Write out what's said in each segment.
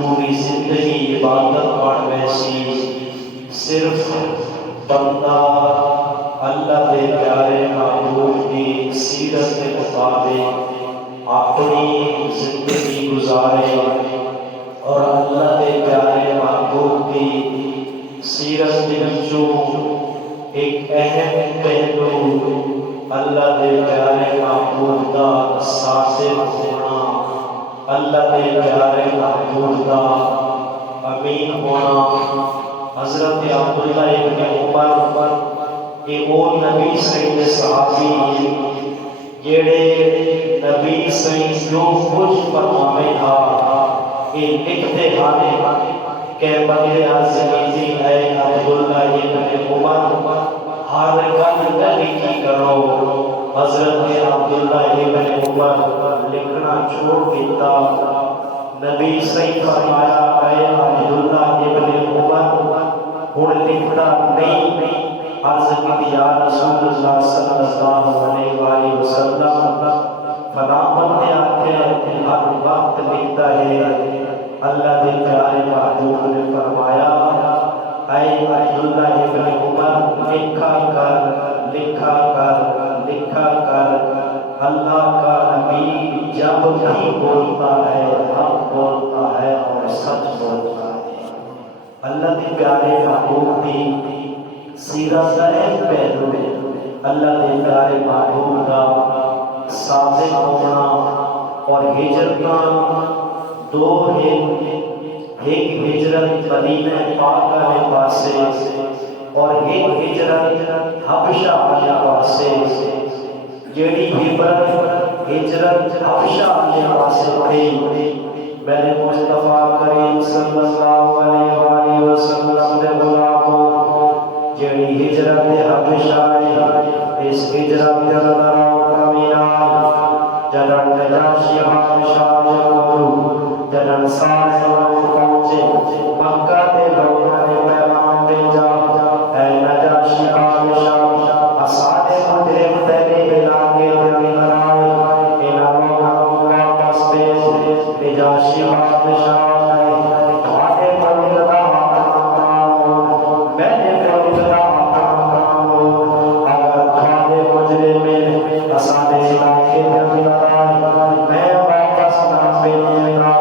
پوری زندگی عبادت بن ویسی صرف بندہ اللہ دے پیارے محبوب کی سیرت کے مطابق اپنی زندگی گزارے اور اللہ دے پیارے محبوب کی سیرت کے وچوں ایک اہم پہلو اللہ دے پیارے محبوب دا صادق ہونا، اللہ دے پیارے محبوب دا امین ہونا۔ حضرت عبداللہ ابن عمر کہ وہ نبی سید صحابی جڑے نبی سید جو کچھ فرماوے تھا کہ لکھتے ہانے کہ بندے عزیزی اے عبداللہ ابن عمر ہر گل نبی کی کرو۔ حضرت عبداللہ ابن عمر لکھنا چھوڑ دیتا۔ نبی صحیح فرمایا اے عبداللہ ابن عمر ہن لکھنا نہیں۔ عرض کی یا رسول اللہ صلی اللہ علیہ وآلہ وسلم فلاں بندے آتے ہر وقت لکھتا ہے۔ اللہ کے پیارے محبوب نے فرمایا اے عبداللہ ابن عمر لکھا کر لکھا کر لکھا کر۔ اللہ کا نبی جب بھی بولتا ہے حق بولتا ہے اور سچ بولتا ہے۔ اللہ کے پیارے محبوب کی سیرت کا ایک پہلو ہے اللہ کے پیارے محبوب کا صادق ہونا اور ہجرت دو ہیں، ایک ہجرت مدینہ پاک کے پاسے اور ایک ہجرت حبشہ والے پاسے۔ جیڑی ہجرت حبشہ والے پاسے تھی میرے مصطفیٰ کریم صلی اللہ علیہ وآلہ وسلم نے غلاموں جیڑی ہجرت حبشہ ہے اس ہجرت کے اندر کامیاب جنرل نجاشی بادشاہ جنرل سارے لوگ پہنچے مکہ کے لوگوں نے پیغام بھیجا اے نجاشی بادشاہ اسارے مجرم تیرے علاقے کے اندر آئے ان لوگوں کو واپس بھیج۔ نجاشی بادشاہ تھوڑے ملک دا میں نے ملک دا اگر تھوڑے مجرم اسارے علاقے کے اندر آئے میں واپس نہ بھیجے گا۔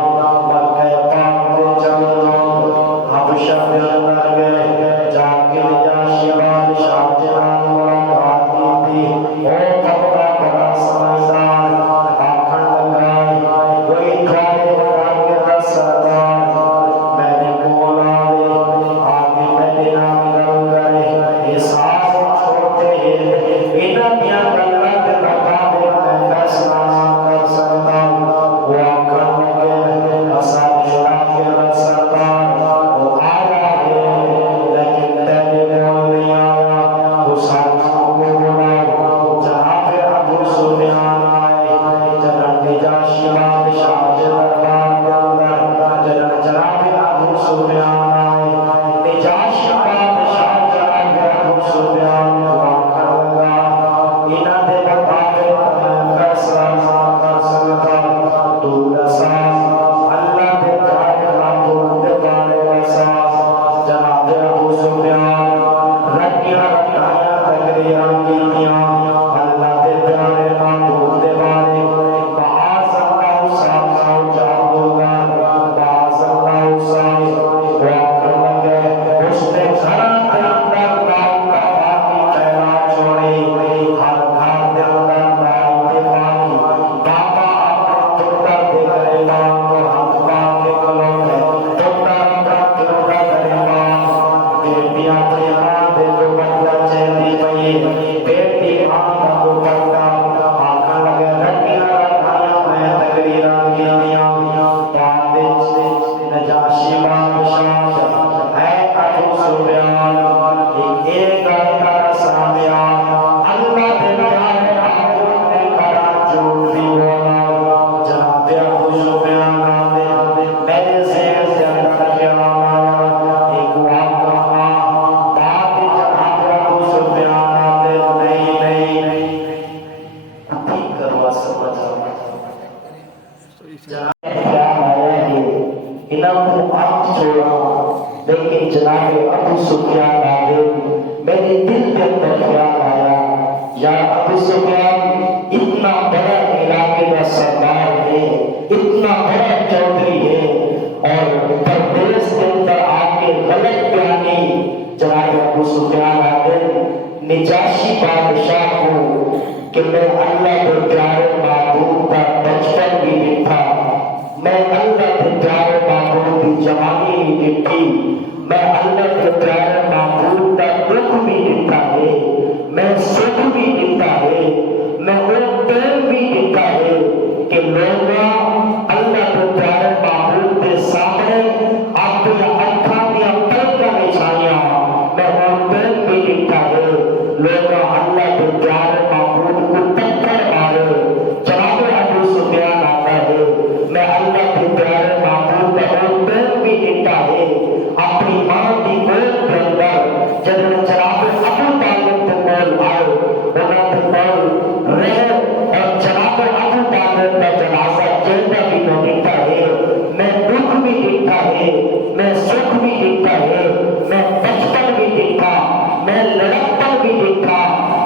ہی جناب ابو سفیان آگے میرے دل کے اندر خیال آیا یا ابو سفیان اتنا بڑا علاقے کا سردار ہے، اتنا بڑا چودھری ہے، اور پردیس کے اندر آ کے غلط بیانی جناب ابو سفیان آگے نجاشی بادشاہ کو کہ میں اللہ کے پیارے محبوب کا بچپن بھی دیکھا، میں اللہ کے پیارے محبوب کی جوانی بھی دیکھی، میں اللہ کے پیارے محبوب کا دکھ بھی دیکھا ہے، میں سکھ بھی دیکھا ہے، میں وہ ٹائم بھی دیکھا ہے کہ لوگ اللہ کے پیارے محبوب کے سامنے اپنی اکھاں دیا پلکاں بچھائیاں، میں وہ ٹائم بھی دیکھا ہے لوگ اللہ کے پیارے محبوب کو پتھر مارے۔ جناب ابو سفیان آتا ہے میں اللہ کے پیارے محبوب کا وہ ٹائم بھی دیکھا ہے اپنی ماں کی گود کے اندر جب جناب ابو طالب کے کول آئے انہوں کے کول رہے اور جناب ابو طالب کا جنازہ جلدہ بھی نہ دیکھا ہے، میں دکھ بھی دیکھا ہے، میں سکھ بھی دیکھا ہے، میں بچپن بھی دیکھا، میں لڑکپن بھی دیکھا،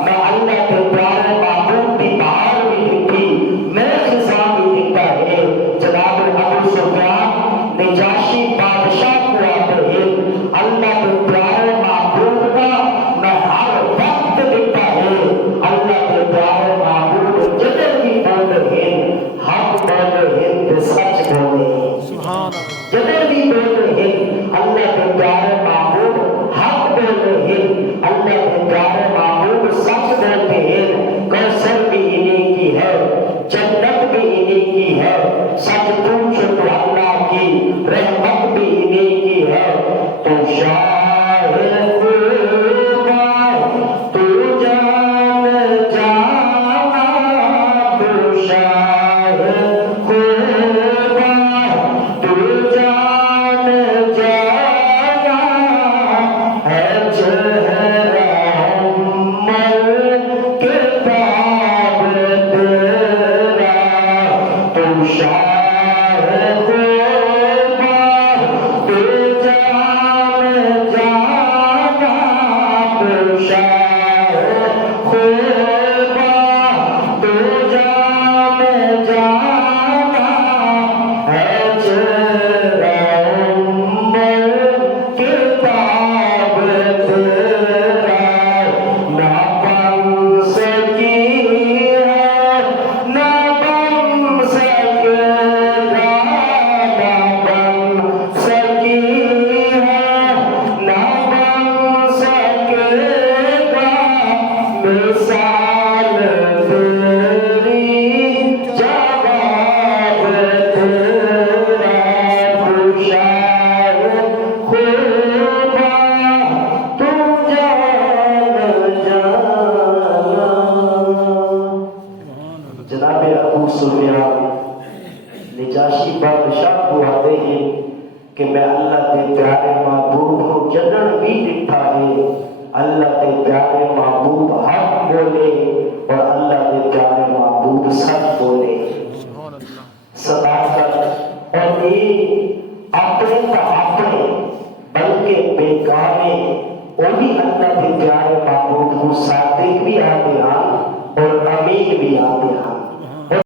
میں اللہ کے پیارے محبوب کی بہار بھی دیکھی، میں خزاں بھی دیکھا ہے۔ جناب ابو سفیان نجاشی بادشاہ کو آتے ہیں اللہ کے پیارے محبوب کا میں ہر وقت دیکھا ہے، اللہ کے پیارے محبوب جدر بھی بول رہے ہیں حق بول رہے ہیں سچ بول رہے ہیں، جدر بھی بول رہے ہیں اللہ کے پیارے محبوب حق بول رہے ہیں، اللہ کے پیارے محبوب سچ بولتے ہیں، کوثر بھی انہیں کی ہے، جنت بھی انہیں کی ہے، سچ پوچھو تو اللہ کی رحمت بھی انہیں کی ہے۔ تو شاہ خوبا تو جان جانا، تو شاہ خوبا تو جان جانا، ہے چہرہ عمر کتاب تیرا، تو شاہ خوبا تو جان جانا، تو شاہ خوبا تو جان جانا، ہے چہرہ عمر کتاب تیرا، نہ بن سکی ہے نہ بن سکے گا، نہ بن سکی ہے نہ بن سکے گا، مثال تیری جواب تیرا، تو شاہ خوبا تو جان جانا۔ جناب ابو سفیان نجاشی بادشاہ کو آتے ہیں کہ میں اللہ کے پیارے محبوب کو جنر بھی دیکھا ہے، اللہ کے پیارے محبوب حق بولے اور اللہ کے پیارے محبوب سچ بولے، صداقت اور یہ اپنے کا اپنے بلکہ بیگانے وہ بھی اللہ کے پیارے محبوب کو صادق بھی آتے ہیں اور امین بھی آتے ہیں۔